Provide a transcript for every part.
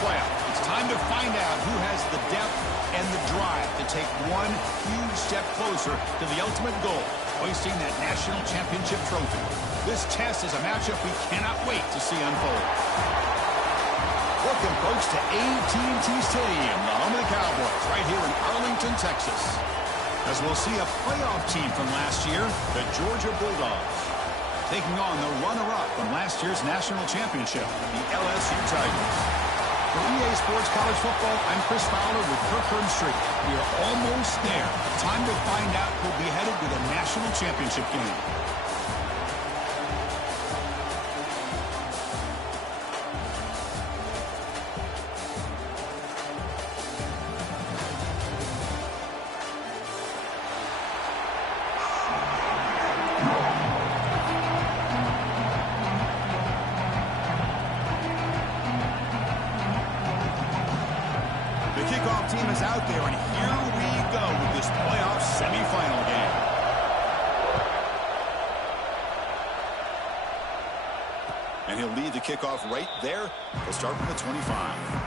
playoff. It's time to find out who has the depth and the drive to take one huge step closer to the ultimate goal, hoisting that national championship trophy. This test is a matchup we cannot wait to see unfold. Welcome, folks, to AT&T Stadium, the home of the Cowboys, right here in Arlington, Texas. As we'll see a playoff team from last year, the Georgia Bulldogs, taking on the runner-up from last year's national championship, the LSU Tigers. For EA Sports College Football, I'm Chris Fowler with Kirk Herbstreit. We are almost there. Time to find out who'll be headed to the national championship game. The kickoff team is out there, and here we go with this playoff semifinal game. And he'll lead the kickoff right there. He'll start from the 25.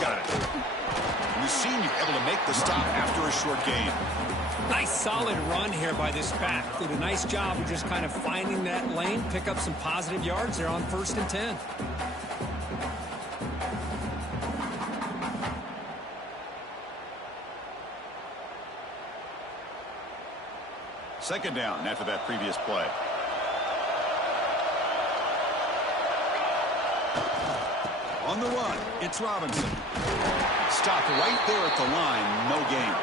Got it. The senior able to make the stop after a short gain. Nice solid run here by this back. Did a nice job of just kind of finding that lane, pick up some positive yards there on 1st and 10. Second down after that previous play. On the run, it's Robinson. Stopped right there at the line, no gain.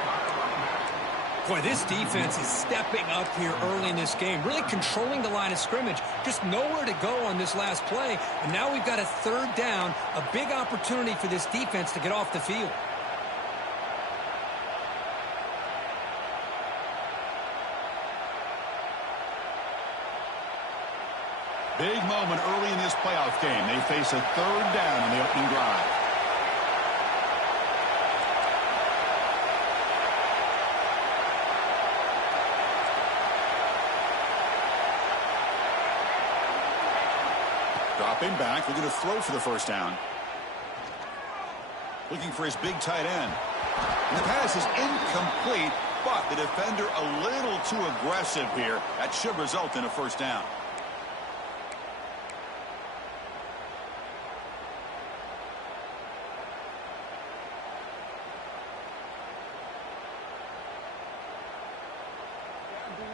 Boy, this defense is stepping up here early in this game, really controlling the line of scrimmage. Just nowhere to go on this last play, and now we've got a 3rd down, a big opportunity for this defense to get off the field. Big moment early in this playoff game. They face a 3rd down in the opening drive. Dropping back, looking to throw for the 1st down. Looking for his big tight end. And the pass is incomplete, but the defender a little too aggressive here. That should result in a 1st down.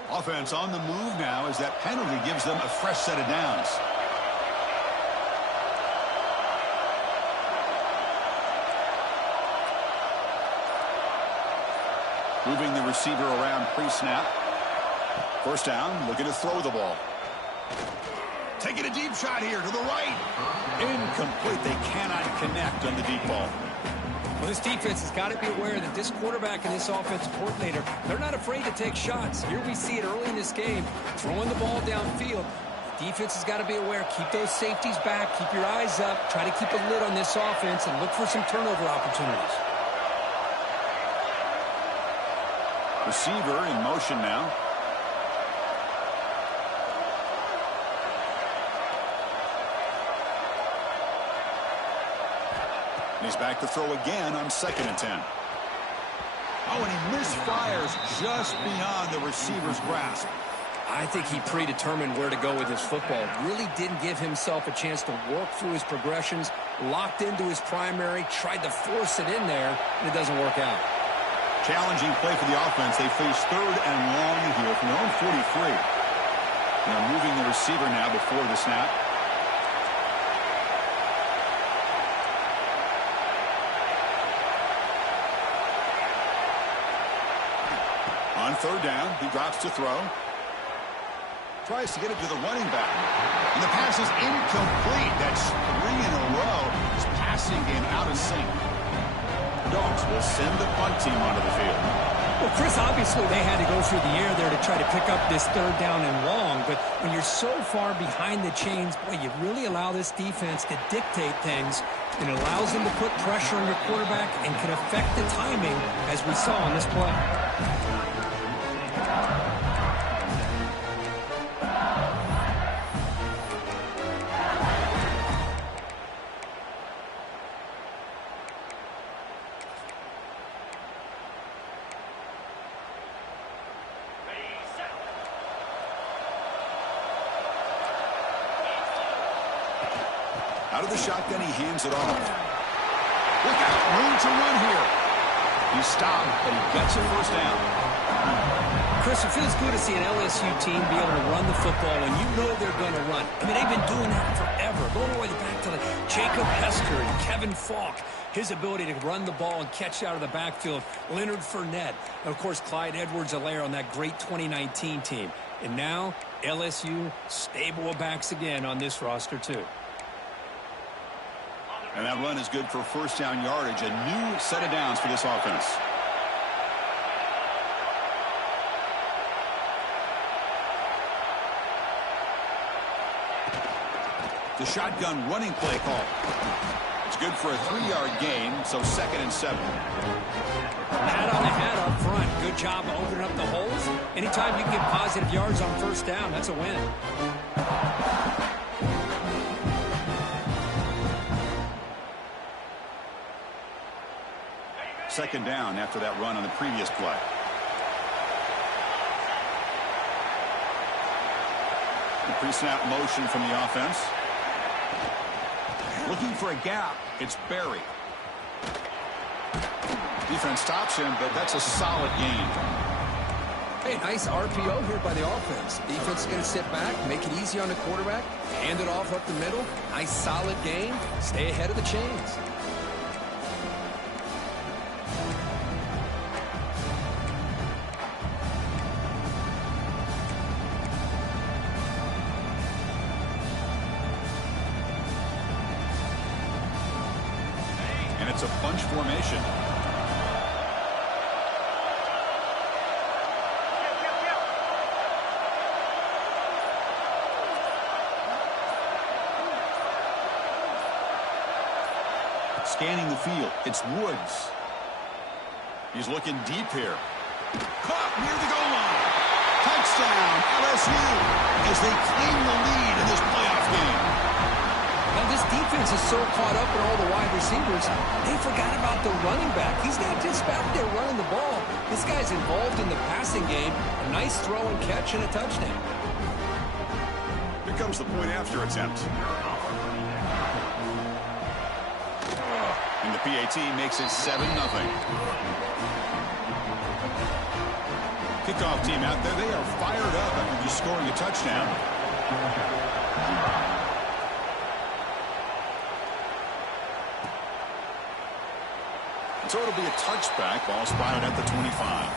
Offense on the move now as that penalty gives them a fresh set of downs. Moving the receiver around pre-snap. 1st down, looking to throw the ball. Taking a deep shot here to the right. Incomplete. They cannot connect on the deep ball. Well, this defense has got to be aware that this quarterback and this offensive coordinator, they're not afraid to take shots. Here we see it early in this game, throwing the ball downfield. Defense has got to be aware. Keep those safeties back. Keep your eyes up. Try to keep a lid on this offense and look for some turnover opportunities. Receiver in motion now. He's back to throw again on 2nd and 10. Oh, and he misfires just beyond the receiver's grasp. I think he predetermined where to go with his football. Really didn't give himself a chance to work through his progressions, locked into his primary, tried to force it in there, and it doesn't work out. Challenging play for the offense. They face 3rd and long here from their own 43. They're moving the receiver now before the snap. On 3rd down, he drops to throw. Tries to get it to the running back. And the pass is incomplete. That's 3 in a row. His passing game out of sync. Dogs will send the punt team onto the field. Well, Chris, obviously they had to go through the air there to try to pick up this third down and long, but when you're so far behind the chains, boy, you really allow this defense to dictate things, and it allows them to put pressure on your quarterback and can affect the timing, as we saw on this play. Out of the shotgun, he hands it off. Look out, room to run here. He's stopped, but he gets a first down. Chris, it feels good to see an LSU team be able to run the football when you know they're going to run. I mean, they've been doing that forever, going all the way back to Jacob Hester and Kevin Falk. His ability to run the ball and catch out of the backfield. Leonard Fournette. And, of course, Clyde Edwards-Helaire on that great 2019 team. And now, LSU stable of backs again on this roster, too. And that run is good for first down yardage. A new set of downs for this offense. The shotgun running play call. It's good for a 3-yard gain, so 2nd and 7. Pat on the head up front. Good job opening up the holes. Anytime you can get positive yards on first down, that's a win. Second down after that run on the previous play. The pre-snap motion from the offense. Looking for a gap. It's Berry. Defense stops him, but that's a solid gain. Hey, nice RPO here by the offense. Defense is going to sit back, make it easy on the quarterback, hand it off up the middle. Nice solid gain. Stay ahead of the chains. It's a bunch formation. Scanning the field. It's Woods. He's looking deep here. Caught near the goal line. Touchdown, LSU, as they claim the lead in this playoff game. Now, this defense is so caught up in all the wide receivers, they forgot about the running back. He's not just back there running the ball. This guy's involved in the passing game. A nice throw and catch and a touchdown. Here comes the point after attempt. And the PAT makes it 7-0. Kickoff team out there, they are fired up after just scoring a touchdown. So it'll be a touchback. Ball spotted at the 25.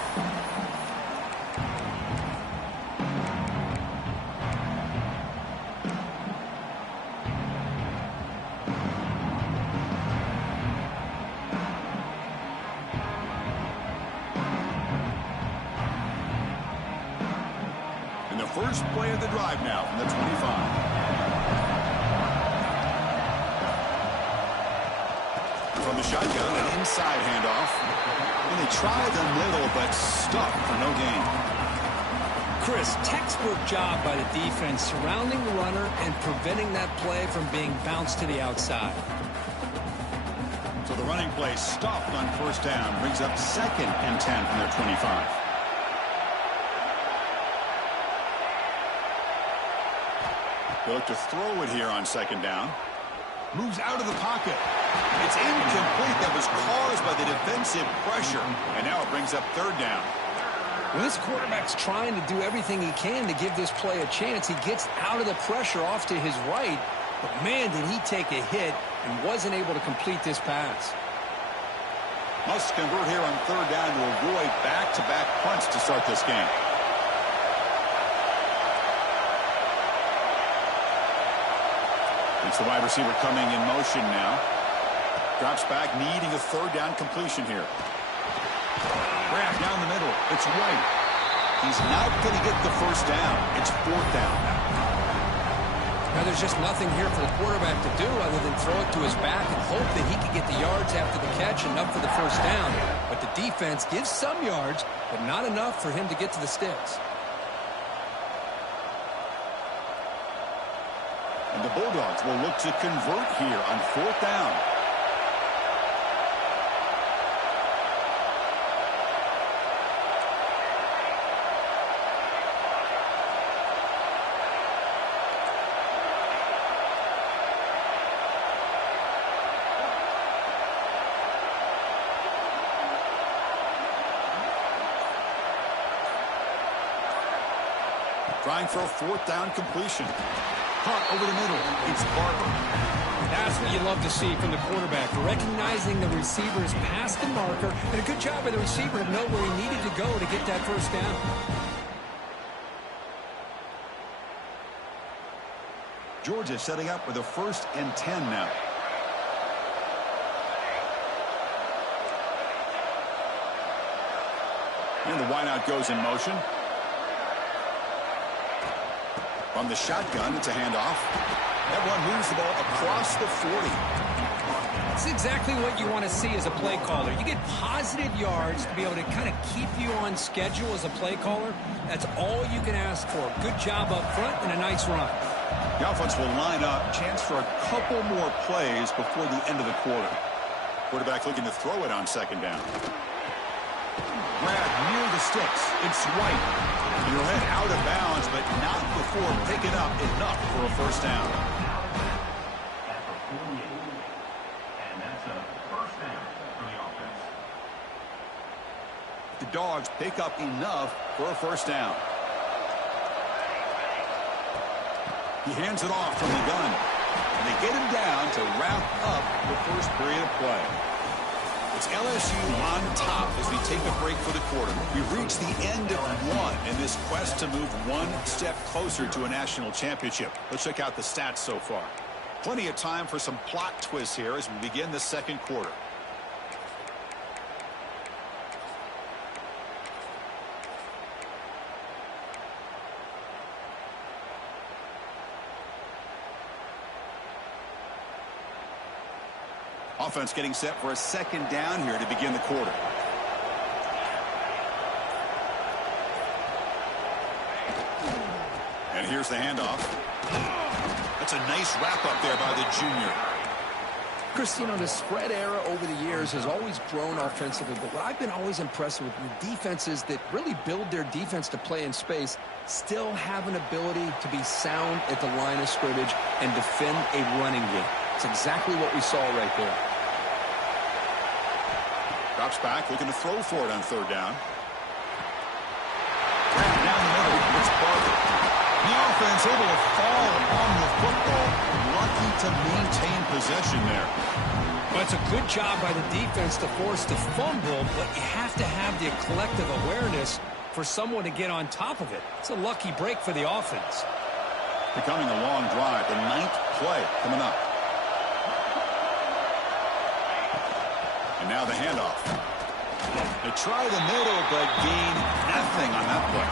And the first play of the drive now from the 25. From the shotgun, an inside handoff. And they try the middle, but stuck for no gain. Chris, textbook job by the defense surrounding the runner and preventing that play from being bounced to the outside. So the running play stopped on first down. Brings up 2nd and 10 from their 25. They look to throw it here on 2nd down. Moves out of the pocket. It's incomplete. That was caused by the defensive pressure. And now it brings up 3rd down. Well, this quarterback's trying to do everything he can to give this play a chance. He gets out of the pressure off to his right. But, man, did he take a hit and wasn't able to complete this pass. Must convert here on 3rd down to avoid back-to-back punts to start this game. It's the wide receiver coming in motion now. Drops back, needing a 3rd down completion here. Grab down the middle. It's White. He's not going to get the first down. It's 4th down. Now, there's just nothing here for the quarterback to do other than throw it to his back and hope that he can get the yards after the catch, enough for the first down. But the defense gives some yards, but not enough for him to get to the sticks. And the Bulldogs will look to convert here on 4th down. Trying for a 4th down completion. Caught over the middle. It's Barber. That's what you love to see from the quarterback, recognizing the receiver's past the marker, and a good job by the receiver to know where he needed to go to get that first down. Georgia setting up with a 1st and 10 now. And the wideout goes in motion. From the shotgun, it's a handoff. That one moves the ball across the 40. That's exactly what you want to see as a play caller. You get positive yards to be able to kind of keep you on schedule as a play caller. That's all you can ask for. Good job up front and a nice run. The offense will line up. Chance for a couple more plays before the end of the quarter. Quarterback looking to throw it on 2nd down. Grab near the sticks. It's White. He'll head out of bounds, but not before picking up enough for a first down. And that's a first down for the offense. The Dogs pick up enough for a first down. He hands it off from the gun. And they get him down to wrap up the first period of play. It's LSU on top as we take a break for the quarter. We've reached the end of one in this quest to move one step closer to a national championship. Let's check out the stats so far. Plenty of time for some plot twists here as we begin the second quarter. Offense getting set for a 2nd down here to begin the quarter. And here's the handoff. That's a nice wrap up there by the junior. Christine, the spread era over the years has always grown offensively, but what I've been always impressed with defenses that really build their defense to play in space still have an ability to be sound at the line of scrimmage and defend a running game. It's exactly what we saw right there. Drops back, looking to throw for it on 3rd down. Down the middle, it's Barber. The offense able to fall on the football. Lucky to maintain possession there. But it's a good job by the defense to force the fumble, but you have to have the collective awareness for someone to get on top of it. It's a lucky break for the offense. Becoming a long drive, the 9th play coming up. And now the handoff. They try the middle, but gain nothing on that play.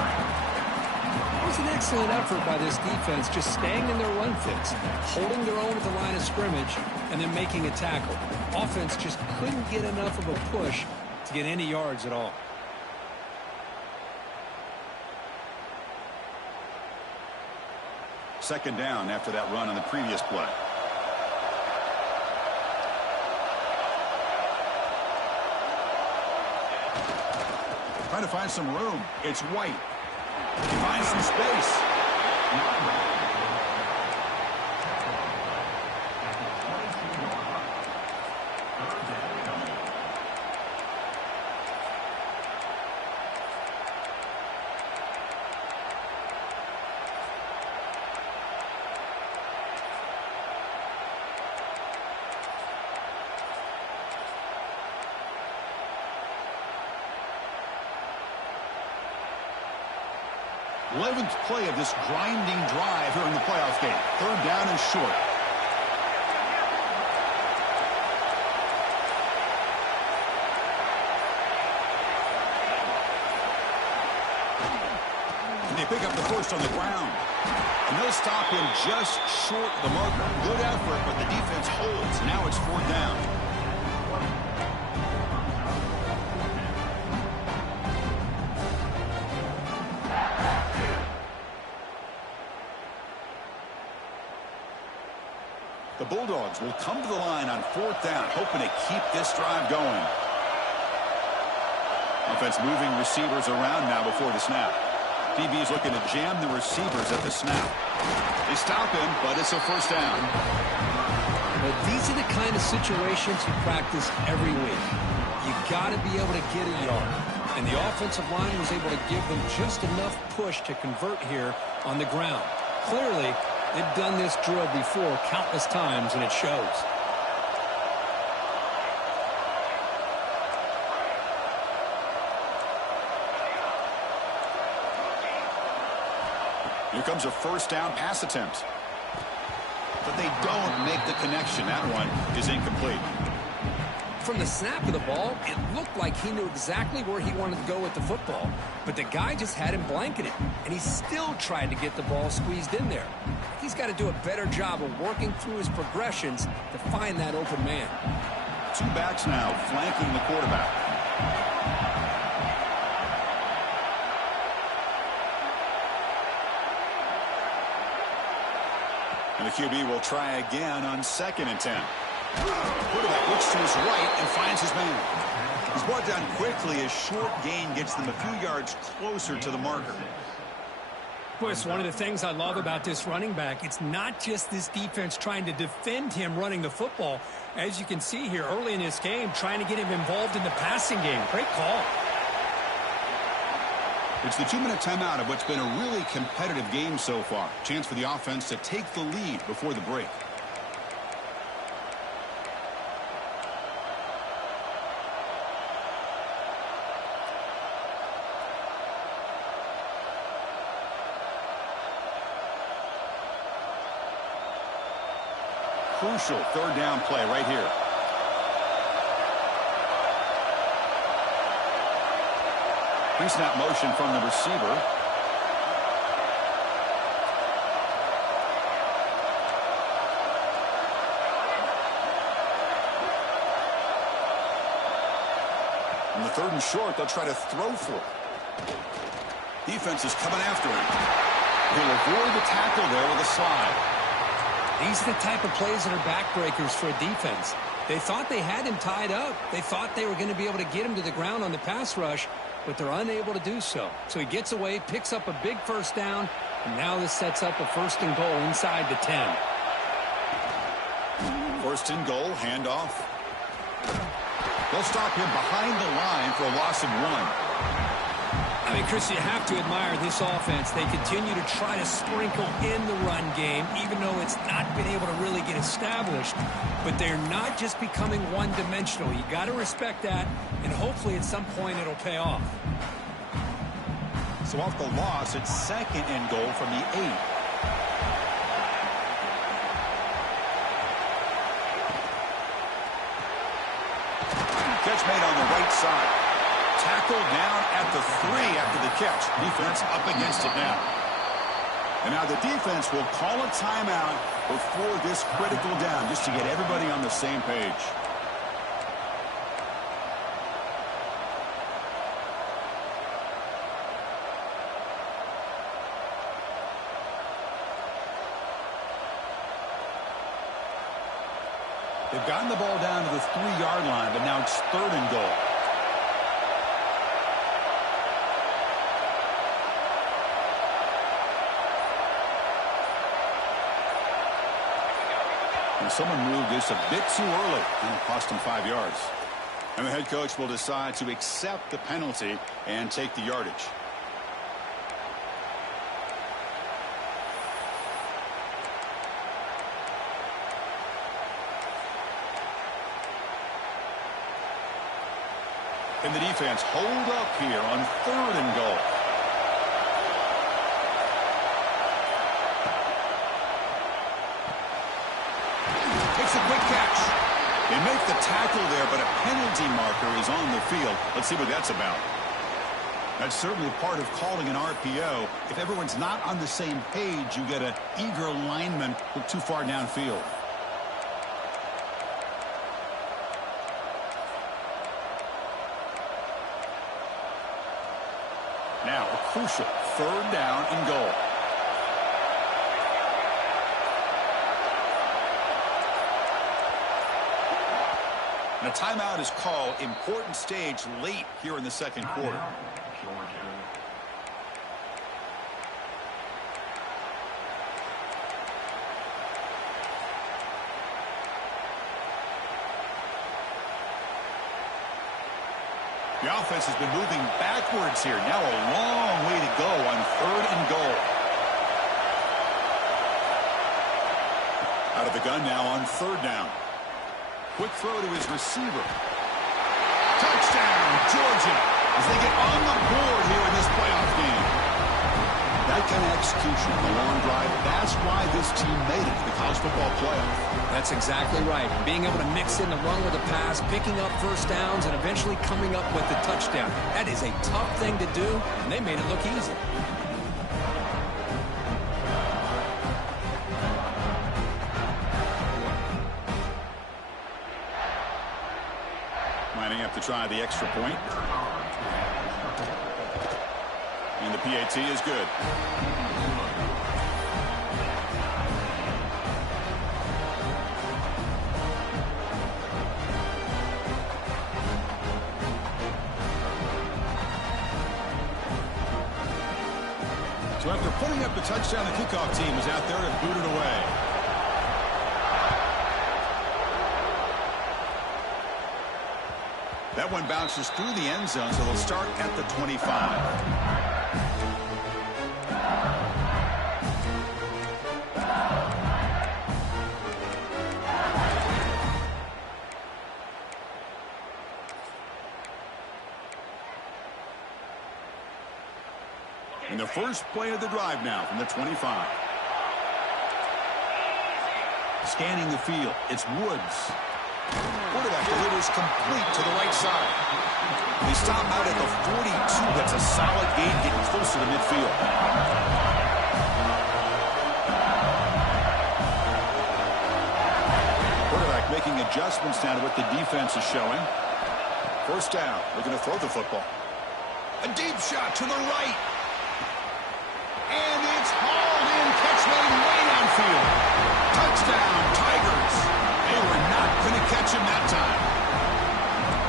It was an excellent effort by this defense, just staying in their run fits, holding their own at the line of scrimmage, and then making a tackle. Offense just couldn't get enough of a push to get any yards at all. Second down after that run on the previous play. Trying to find some room. It's White. He finds some space. Eleventh play of this grinding drive here in the playoff game. 3rd down and short. up the first on the ground. And they'll stop him just short of the marker. Good effort, but the defense holds. Now it's 4th down. The Bulldogs will come to the line on 4th down, hoping to keep this drive going. Offense moving receivers around now before the snap. DB's looking to jam the receivers at the snap. They stop him, but it's a 1st down. But these are the kind of situations you practice every week. You got to be able to get a yard. And the offensive line was able to give them just enough push to convert here on the ground. Clearly, they've done this drill before countless times, and it shows. Here comes a 1st down pass attempt. But they don't make the connection. That one is incomplete. From the snap of the ball, it looked like he knew exactly where he wanted to go with the football. But the guy just had him blanketed, and he still tried to get the ball squeezed in there. He's got to do a better job of working through his progressions to find that open man. 2 backs now flanking the quarterback. And the QB will try again on 2nd and 10. Quarterback looks to his right and finds his man. He's brought down quickly as short gain gets them a few yards closer to the marker. Boy, it's one of the things I love about this running back. It's not just this defense trying to defend him running the football. As you can see here early in this game, trying to get him involved in the passing game. Great call. It's the 2-minute timeout of what's been a really competitive game so far. Chance for the offense to take the lead before the break. Crucial 3rd down play right here. Pre-snap motion from the receiver. On the 3rd and short, they'll try to throw for it. Defense is coming after him. He'll avoid the tackle there with a slide. These are the type of plays that are backbreakers for a defense. They thought they had him tied up. They thought they were going to be able to get him to the ground on the pass rush, but they're unable to do so. So he gets away, picks up a big 1st down, and now this sets up a 1st and goal inside the 10. 1st and goal, handoff. They'll stop him behind the line for a loss of 1. I mean, Chris, you have to admire this offense. They continue to try to sprinkle in the run game, even though it's not been able to really get established. But they're not just becoming one-dimensional. You got to respect that, and hopefully at some point it'll pay off. So off the loss, it's 2nd and goal from the 8. Catch made on the right side. Tackle down at the 3 after the catch. Defense up against it now. And now the defense will call a timeout before this critical down just to get everybody on the same page. They've gotten the ball down to the 3-yard line, but now it's 3rd and goal. And someone moved this a bit too early, and it cost him 5 yards. And the head coach will decide to accept the penalty and take the yardage. And the defense hold up here on 3rd and goal. Takes a quick catch. They make the tackle there, but a penalty marker is on the field. Let's see what that's about. That's certainly part of calling an RPO. If everyone's not on the same page, you get an eager lineman look too far downfield. Now a crucial 3rd down and goal. And a timeout is called. Important stage late here in the 2nd quarter. The offense has been moving backwards here. Now a long way to go on 3rd and goal. Out of the gun now on 3rd down. Quick throw to his receiver. Touchdown, Georgia, as they get on the board here in this playoff game. That kind of execution on the long drive, that's why this team made it to the college football playoff. That's exactly right. Being able to mix in the run with the pass, picking up 1st downs, and eventually coming up with the touchdown. That is a tough thing to do, and they made it look easy. Lining up to try the extra point. And the PAT is good. So after putting up the touchdown, the kickoff team is out there to boot it away. That one bounces through the end zone, so they'll start at the 25. And the first play of the drive now from the 25. Scanning the field, it's Woods. Quarterback delivers complete to the right side. They stop out at the 42. That's a solid gain, getting closer to midfield. Quarterback making adjustments now to what the defense is showing. 1st down. They're going to throw the football. A deep shot to the right. And it's hauled in. Catch made way downfield. Touchdown, Tigers. They were not going to catch him that time.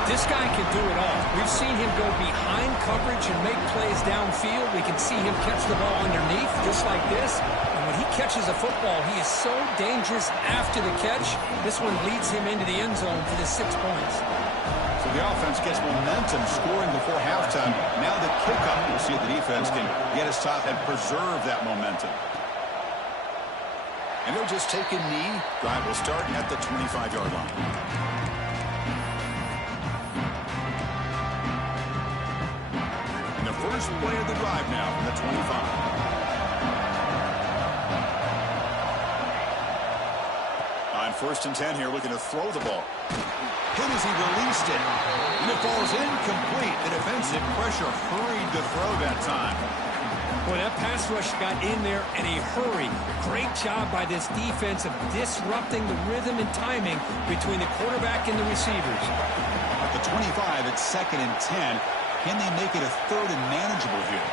This guy can do it all. We've seen him go behind coverage and make plays downfield. We can see him catch the ball underneath, just like this. And when he catches a football, he is so dangerous after the catch. This one leads him into the end zone for the 6 points. So the offense gets momentum, scoring before halftime. Now the kickoff. We'll see if the defense can get a stop and preserve that momentum. And they'll just take a knee. Drive will start at the 25-yard line. And the first play of the drive now from the 25. On 1st and 10 here, looking to throw the ball. Hit as he released it. And it falls incomplete. The defensive pressure hurried to throw that time. Boy, that pass rush got in there in a hurry. Great job by this defense of disrupting the rhythm and timing between the quarterback and the receivers. At the 25, it's 2nd and 10. Can they make it a 3rd and manageable here?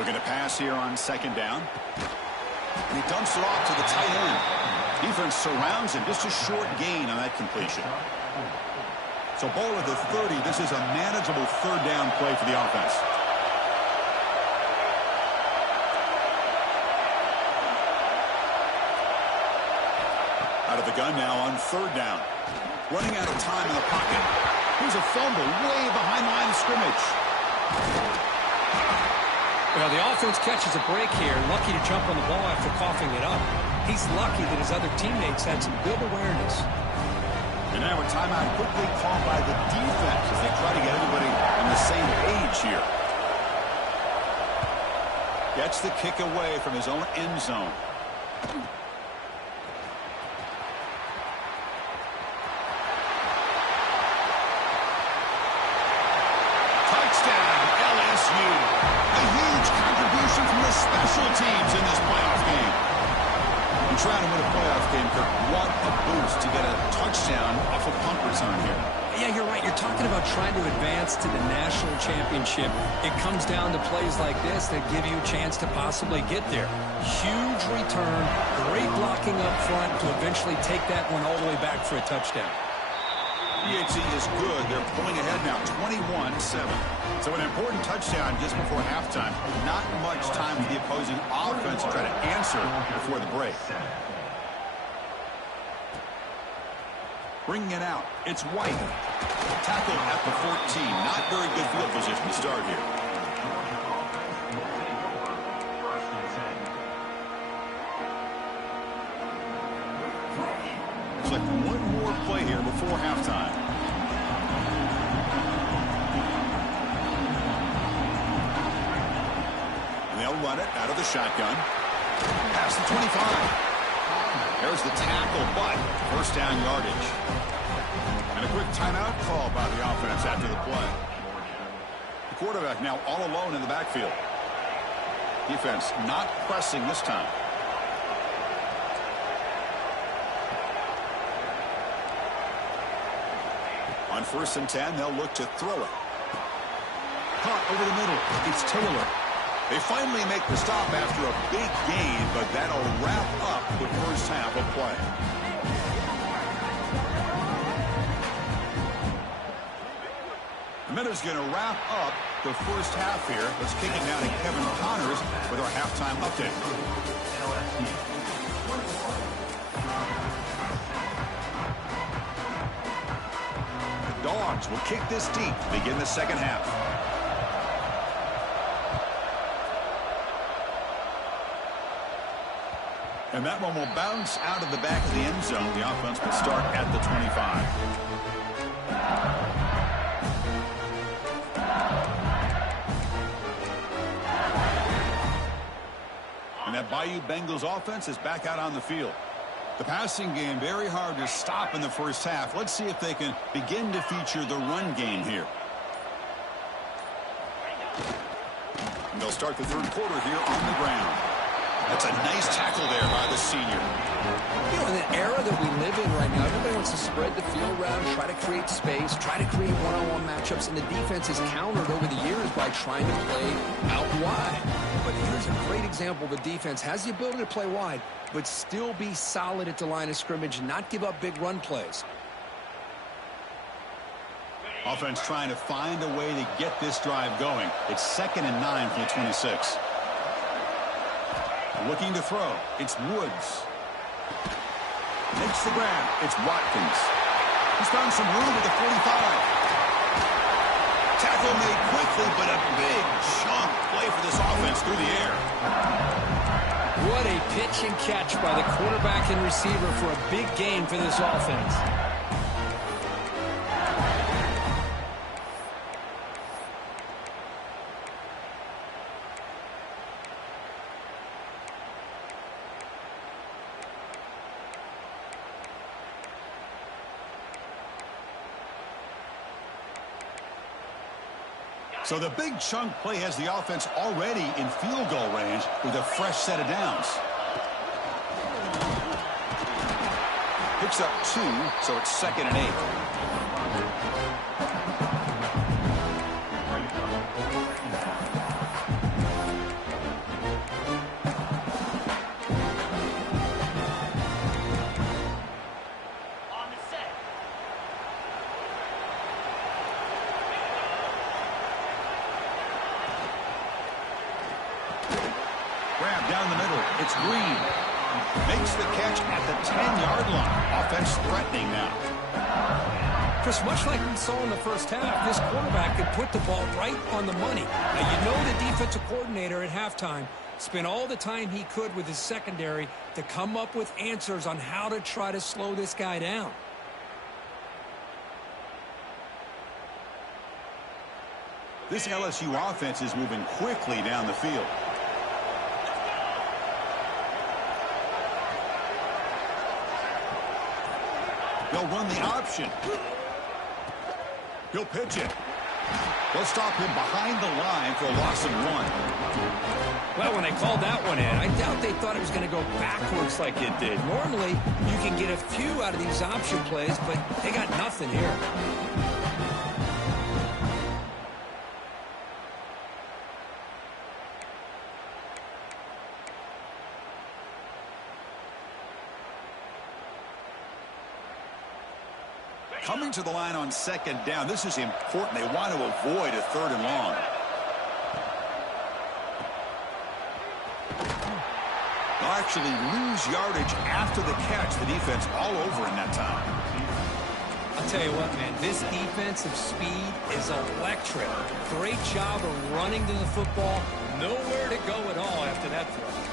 Looking to pass here on 2nd down. And he dumps it off to the tight end. Defense surrounds him. Just a short gain on that completion. So ball at the 30. This is a manageable 3rd down play for the offense. Out of the gun now on 3rd down. Running out of time in the pocket. Here's a fumble way behind the line of scrimmage. Well, the offense catches a break here. Lucky to jump on the ball after coughing it up. He's lucky that his other teammates had some good awareness. And now a timeout quickly called by the defense as they try to get everybody on the same page here. Gets the kick away from his own end zone. Touchdown, LSU. trying to win a playoff game, Kirk, what a boost to get a touchdown off a punt return here. Yeah, you're right. You're talking about trying to advance to the national championship. It comes down to plays like this that give you a chance to possibly get there. Huge return, great blocking up front to eventually take that one all the way back for a touchdown. PAT is good. They're pulling ahead now, 21-7. So an important touchdown just before halftime. Not much time for the opposing offense to try to answer before the break. Bringing it out, it's White. Tackled at the 14. Not very good field position to start here. Looks like one more play here before halftime. And they'll run it out of the shotgun. Past the 25. There's the tackle, but first down yardage. And a quick timeout call by the offense after the play. The quarterback now all alone in the backfield. Defense not pressing this time. On 1st and 10, they'll look to throw it. Caught over the middle. It's Taylor. They finally make the stop after a big gain, but that'll wrap up the first half of play. The minute's going to wrap up the first half here. Let's kick it down to Kevin Connors with our halftime update. The Dogs will kick this deep to begin the second half. And that one will bounce out of the back of the end zone. The offense will start at the 25. And that Bayou Bengals offense is back out on the field. The passing game very hard to stop in the first half. Let's see if they can begin to feature the run game here. And they'll start the third quarter here on the ground. That's a nice tackle there by the senior. You know, in the era that we live in right now, everybody wants to spread the field around, try to create space, try to create one-on-one matchups, and the defense has countered over the years by trying to play out wide. But here's a great example. The defense has the ability to play wide, but still be solid at the line of scrimmage and not give up big run plays. Offense trying to find a way to get this drive going. It's 2nd and 9 from the 26. Looking to throw. It's Woods. Makes the grab. It's Watkins. He's found some room at the 45. Tackle made quickly, but a big chunk play for this offense through the air. What a pitch and catch by the quarterback and receiver for a big gain for this offense. So the big chunk play has the offense already in field goal range with a fresh set of downs. Picks up 2, so it's 2nd and 8. Down the middle, it's Green. Makes the catch at the 10-yard line. Offense threatening now. Chris, much like we saw in the first half, this quarterback could put the ball right on the money. Now, you know the defensive coordinator at halftime spent all the time he could with his secondary to come up with answers on how to try to slow this guy down. This LSU offense is moving quickly down the field. They'll run the option. He'll pitch it. They'll stop him behind the line for a loss of 1. Well, when they called that one in, I doubt if they thought it was going to go backwards like it did. Normally, you can get a few out of these option plays, but they got nothing here. Coming to the line on second down. This is important. They want to avoid a 3rd and long. They'll actually lose yardage after the catch. The defense all over in that time. I'll tell you what, man, this defensive speed is electric. Great job of running to the football. Nowhere to go at all after that throw.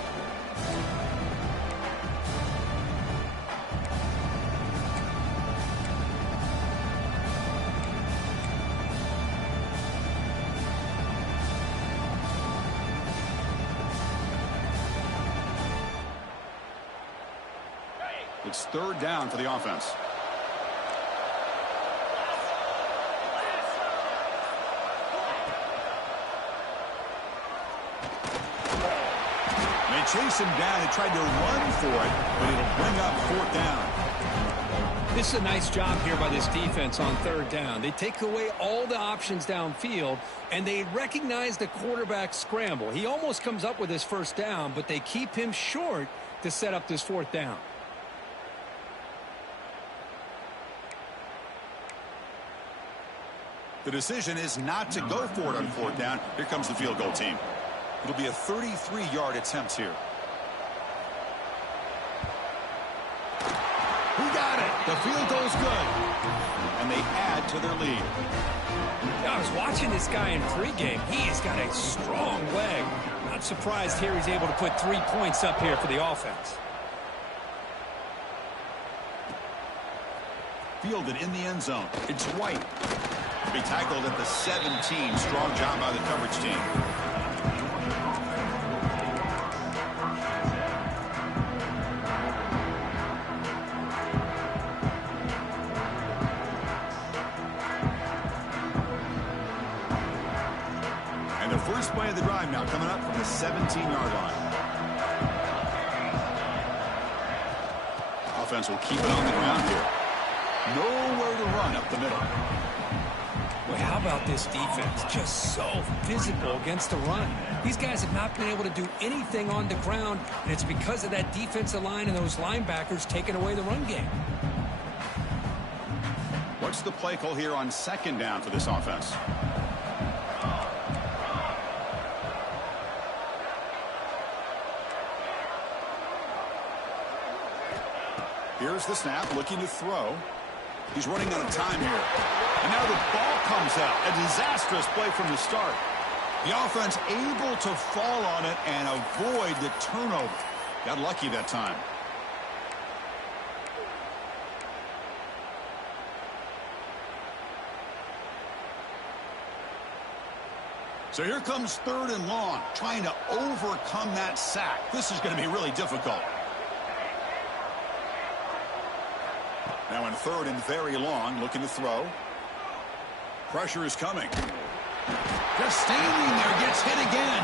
It's 3rd down for the offense. They chase him down and tried to run for it, but it'll bring up 4th down. This is a nice job here by this defense on 3rd down. They take away all the options downfield, and they recognize the quarterback scramble. He almost comes up with his 1st down, but they keep him short to set up this 4th down. The decision is not to go for it on 4th down. Here comes the field goal team. It'll be a 33-yard attempt here. Who got it? The field goal's good. And they add to their lead. I was watching this guy in pregame. He has got a strong leg. Not surprised here he's able to put 3 points up here for the offense. Fielded in the end zone. It's White. Be tackled at the 17. Strong job by the coverage team. And the first play of the drive now coming up from the 17-yard line. Offense will keep it on the ground here. Nowhere to run up the middle. Well, how about this defense? Just so physical against the run. These guys have not been able to do anything on the ground, and it's because of that defensive line and those linebackers taking away the run game. What's the play call here on 2nd down for this offense? Here's the snap, looking to throw. He's running out of time here. And now the ball comes out. A disastrous play from the start. The offense able to fall on it and avoid the turnover. Got lucky that time. So here comes 3rd and long, trying to overcome that sack. This is going to be really difficult. Now in 3rd and very long, looking to throw. Pressure is coming. Just standing there, gets hit again.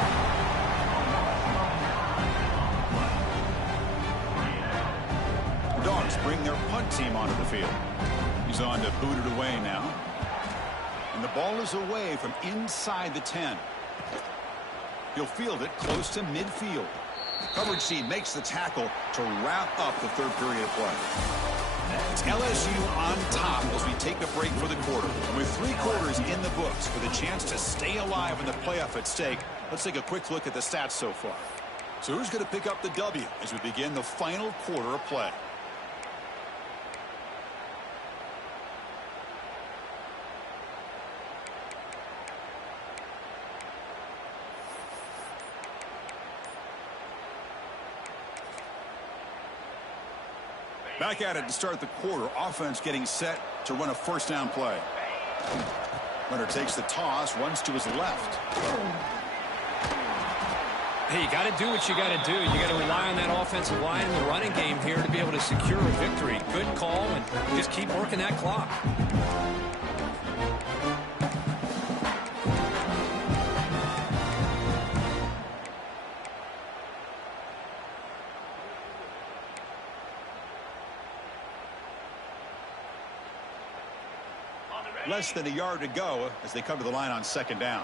Dogs bring their punt team onto the field. He's on to boot it away now. And the ball is away from inside the 10. He'll field it close to midfield. Coverage team makes the tackle to wrap up the 3rd period of play. It's LSU on top as we take a break for the quarter. And with 3 quarters in the books with a chance to stay alive in the playoff at stake, let's take a quick look at the stats so far. So who's going to pick up the W as we begin the final quarter of play? Back at it to start the quarter. Offense getting set to run a 1st down play. Runner takes the toss, runs to his left. Hey, you got to do what you got to do. You got to rely on that offensive line in the running game here to be able to secure a victory. Good call, and just keep working that clock. Less than a yard to go as they come to the line on second down.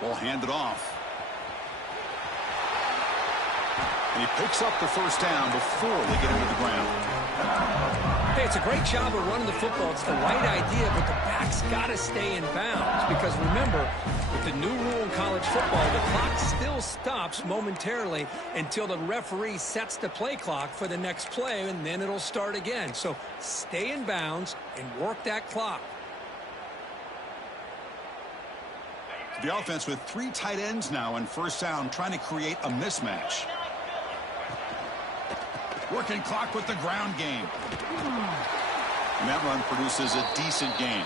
Ball handed off. And he picks up the first down before they get into the ground. Hey, it's a great job of running the football. It's the right idea, but the back's got to stay in bounds. Because remember, with the new rule in college football, the clock still stops momentarily until the referee sets the play clock for the next play, and then it'll start again. So stay in bounds and work that clock. The offense with 3 tight ends now on first down, trying to create a mismatch. Working clock with the ground game. And that run produces a decent gain.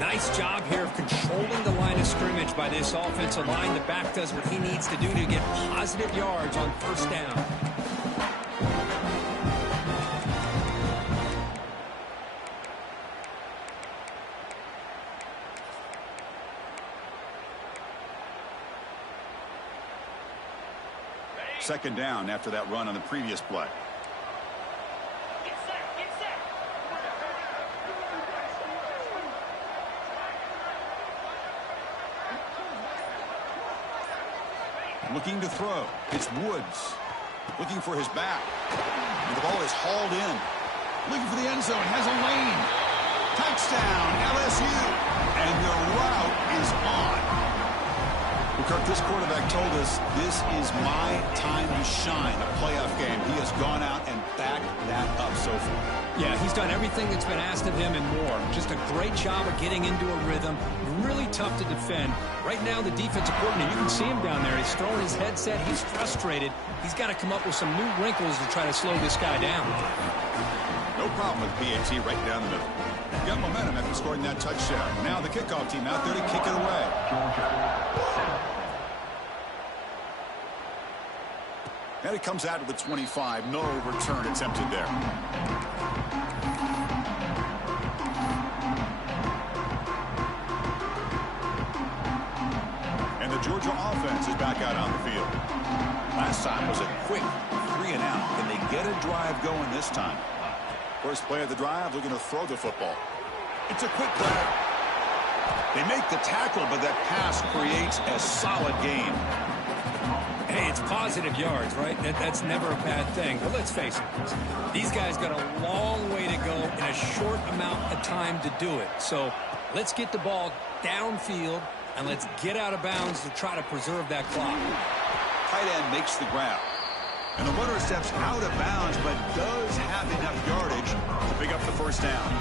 Nice job here of controlling the line of scrimmage by this offensive line. The back does what he needs to do to get positive yards on first down. Second down after that run on the previous play. Looking to throw. It's Woods. Looking for his back. And the ball is hauled in. Looking for the end zone. Has a lane. Touchdown, LSU. And the route is on. Kirk, this quarterback told us this is my time to shine, a playoff game. He has gone out and backed that up so far. Yeah, he's done everything that's been asked of him and more. Just a great job of getting into a rhythm. Really tough to defend. Right now, the defensive coordinator, you can see him down there. He's throwing his headset. He's frustrated. He's got to come up with some new wrinkles to try to slow this guy down. No problem with PAT right down the middle. Got momentum after scoring that touchdown. Now the kickoff team out there to kick it away. And it comes out to the 25. No return attempted there. And the Georgia offense is back out on the field. Last time was a quick 3 and out. Can they get a drive going this time? First play of the drive, looking to throw the football. It's a quick play. They make the tackle, but that pass creates a solid gain. Hey, it's positive yards, right? That's never a bad thing. But let's face it, these guys got a long way to go in a short amount of time to do it. So let's get the ball downfield, and let's get out of bounds to try to preserve that clock. Tight end makes the grab. And the runner steps out of bounds, but does have enough yardage to pick up the first down.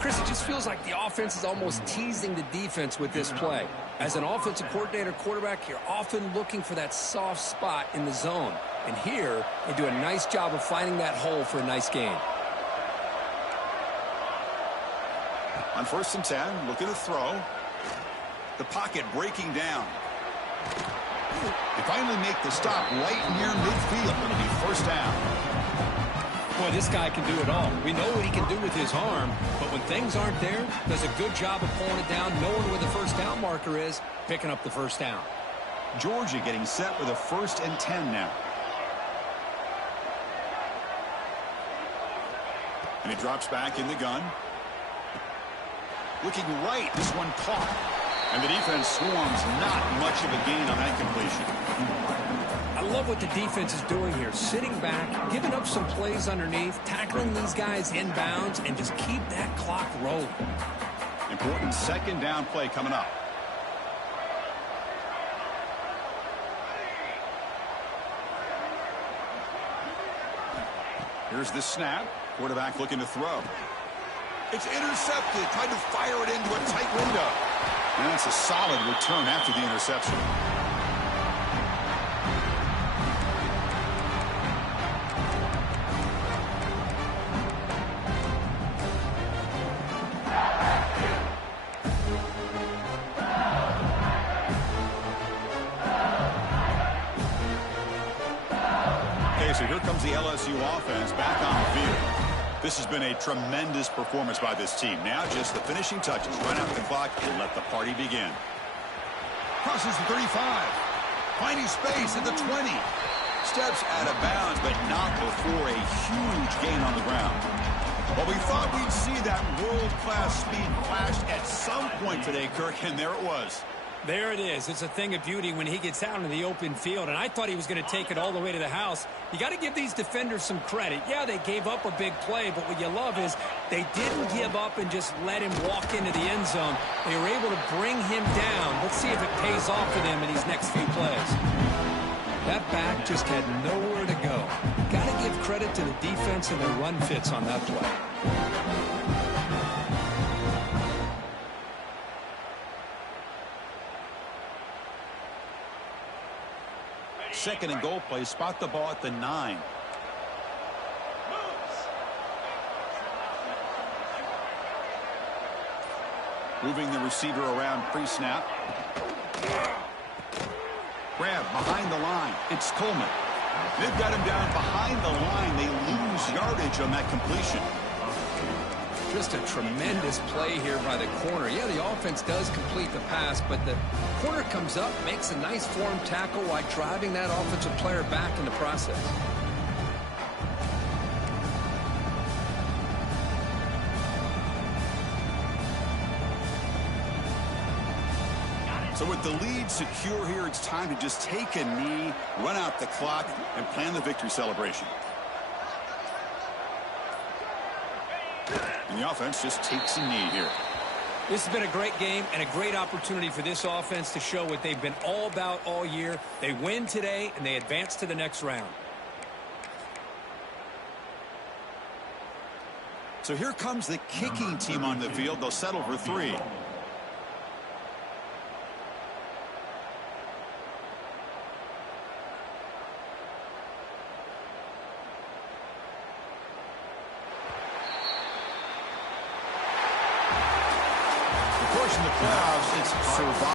Chris, it just feels like the offense is almost teasing the defense with this play. As an offensive coordinator quarterback, you're often looking for that soft spot in the zone. And here, they do a nice job of finding that hole for a nice gain. On 1st and 10, looking to throw. The pocket breaking down. They finally make the stop right near midfield. It'll be first down. Boy, this guy can do it all. We know what he can do with his arm, but when things aren't there, does a good job of pulling it down, knowing where the first down marker is, picking up the first down. Georgia getting set with a 1st and 10 now. And he drops back in the gun. Looking right, this one caught. And the defense swarms, not much of a gain on that completion. I love what the defense is doing here. Sitting back, giving up some plays underneath, tackling these guys in bounds, and just keep that clock rolling. Important second down play coming up. Here's the snap. Quarterback looking to throw. It's intercepted. Tried to fire it into a tight window. And that's a solid return after the interception. Okay, so here comes the LSU offense back on the field. This has been a tremendous performance by this team. Now just the finishing touches. Run out the clock and let the party begin. Crosses the 35. Finding space at the 20. Steps out of bounds, but not before a huge gain on the ground. Well, we thought we'd see that world-class speed flash at some point today, Kirk, and there it was. There it is. It's a thing of beauty when he gets out in the open field, and I thought he was going to take it all the way to the house. You got to give these defenders some credit. Yeah, they gave up a big play, but what you love is they didn't give up and just let him walk into the end zone. They were able to bring him down. Let's see if it pays off for them in these next few plays. That back just had nowhere to go. Got to give credit to the defense and their run fits on that play. Second and goal play. Spot the ball at the 9. Moving the receiver around pre-snap. Grab behind the line. It's Coleman. They've got him down behind the line. They lose yardage on that completion. Just a tremendous play here by the corner. Yeah, the offense does complete the pass, but the corner comes up, makes a nice form tackle while driving that offensive player back in the process. So with the lead secure here, it's time to just take a knee, run out the clock, and plan the victory celebration. And the offense just takes a knee here. This has been a great game and a great opportunity for this offense to show what they've been all about all year. They win today, and they advance to the next round. So here comes the kicking team on the field. They'll settle for 3. In the playoffs, it's survival.